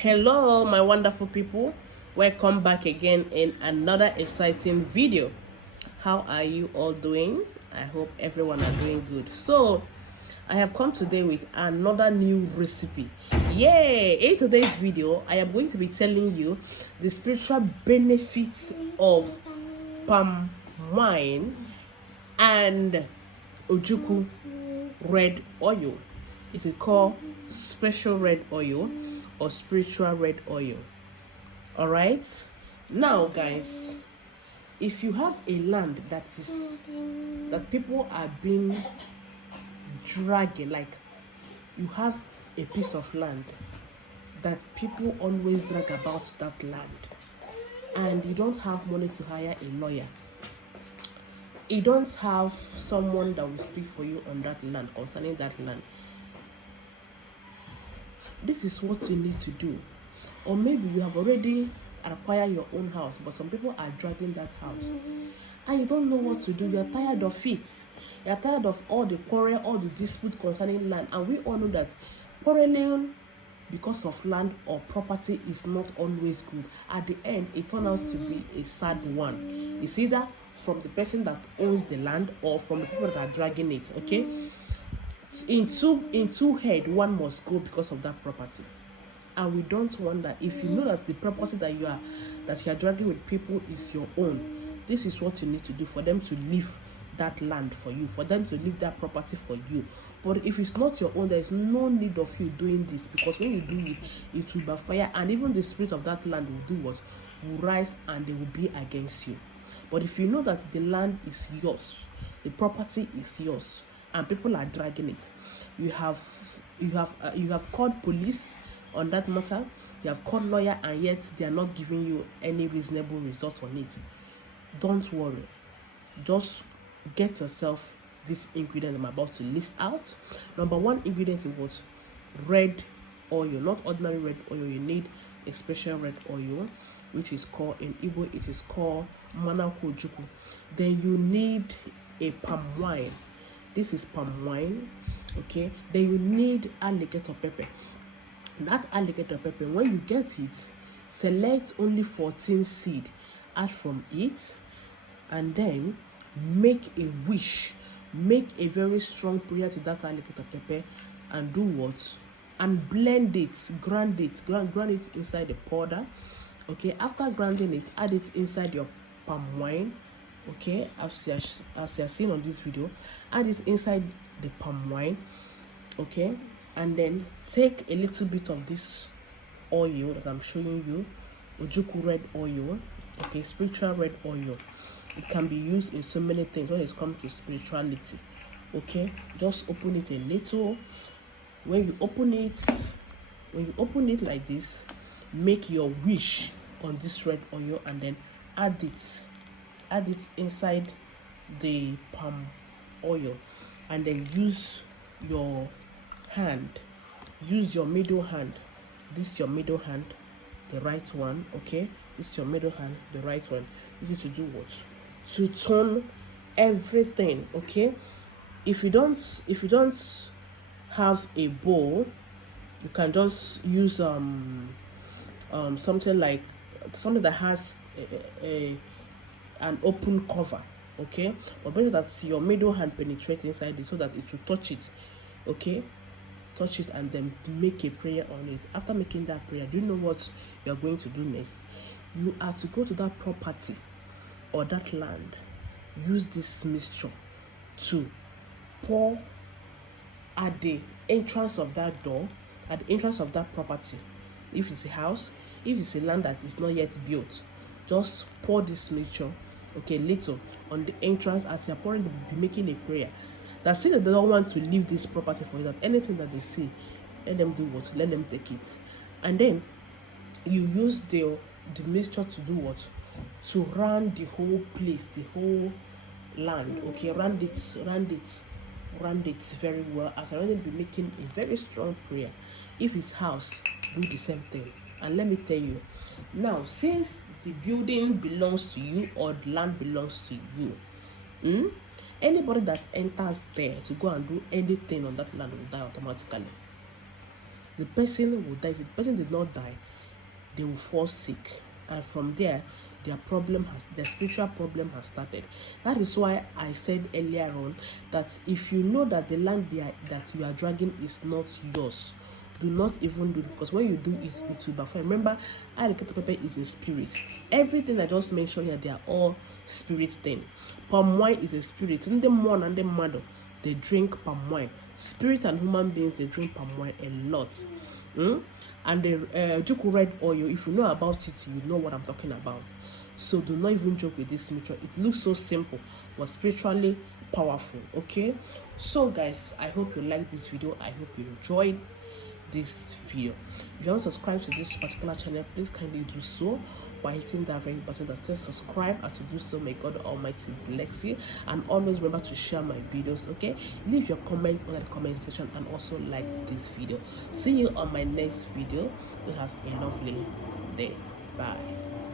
Hello, my wonderful people. Welcome back again in another exciting video. How are you all doing? I hope everyone are doing good. So, I have come today with another new recipe. Yay! In today's video, I am going to be telling you the spiritual benefits of palm wine and Ojukwu red oil. It is called special red oil or spiritual red oil. All right, now guys, if you have a land that people are being dragging, like you have a piece of land that people always drag about that land, and you don't have money to hire a lawyer, you don't have someone that will speak for you on that land, concerning that land, this is what you need to do. Or maybe you have already acquired your own house, but some people are dragging that house and you don't know what to do. You're tired of it. You're tired of all the quarrel, all the dispute concerning land. And we all know that quarreling because of land or property is not always good. At the end, it turns out to be a sad one. It's either from the person that owns the land or from the people that are dragging it. Okay, in two head, one must go because of that property. And we don't want that. If you know that the property that you are dragging with people is your own, this is what you need to do for them to leave that land for you, for them to leave that property for you. But if it's not your own, there is no need of you doing this, because when you do it, it will backfire, and even the spirit of that land will do what? Will rise, and they will be against you. But if you know that the land is yours, the property is yours, and people are dragging it, you have called police on that matter, you have called lawyer, and yet they are not giving you any reasonable result on it, don't worry. Just get yourself this ingredient I'm about to list out. Number one ingredient is what? Red oil, not ordinary red oil. You need a special red oil, which is called, in Igbo it is called Manakwu Ojukwu. Then you need a palm wine. This is palm wine. Okay, then you need alligator pepper. That alligator pepper, when you get it, select only 14 seed, add from it, and then make a wish, make a very strong prayer to that alligator pepper, and do what? And blend it, grind it inside the powder. Okay, after grinding it, add it inside your palm wine. Okay, as you are seeing on this video, add it inside the palm wine. Okay, and then take a little bit of this oil that I'm showing you, Ojukwu red oil. Okay, spiritual red oil. It can be used in so many things when it comes to spirituality. Okay, just open it a little. When you open it like this, make your wish on this red oil, and then add it inside the palm oil, and then use your middle hand. This is your middle hand, the right one. Okay, this is your middle hand, the right one. You need to do what? To turn everything. Okay, if you don't have a bowl, you can just use something that has an open cover. Okay, but better that your middle hand penetrate inside it so that it will touch it. Okay, touch it, and then make a prayer on it. After making that prayer, do you know what you're going to do next? You are to go to that property or that land, use this mixture to pour at the entrance of that door, at the entrance of that property. If it's a house, if it's a land that is not yet built, just pour this mixture, okay, little on the entrance. As you're pouring, be making a prayer that say that they don't want to leave this property for you, that anything that they see, let them do what? Let them take it. And then you use the mixture to do what? To run the whole place, the whole land. Okay, run it very well. As I already be making a very strong prayer. If it's house, do the same thing. And let me tell you, now since the building belongs to you or the land belongs to you, anybody that enters there to go and do anything on that land will die automatically. The person will die. If the person did not die, they will fall sick, and from there their spiritual problem has started. That is why I said earlier on that if you know that the land that you are dragging is not yours, do not even do it, because when you do it, it will backfire. Remember, Adeketepepe is a spirit. Everything I just mentioned here, they are all spirit thing. Palm wine is a spirit. In the morning and the mother, they drink palm wine. Spirit and human beings, they drink palm wine a lot. And the Juku red oil, if you know about it, you know what I'm talking about. So do not even joke with this ritual. It looks so simple, but spiritually powerful. Okay, so guys, I hope you like this video. I hope you enjoyed this video. If you want to subscribe to this particular channel, please kindly do so by hitting that very button that says subscribe. As you do so, may God Almighty bless you, and always remember to share my videos. Okay, leave your comment on the comment section and also like this video. See you on my next video. You have a lovely day. Bye.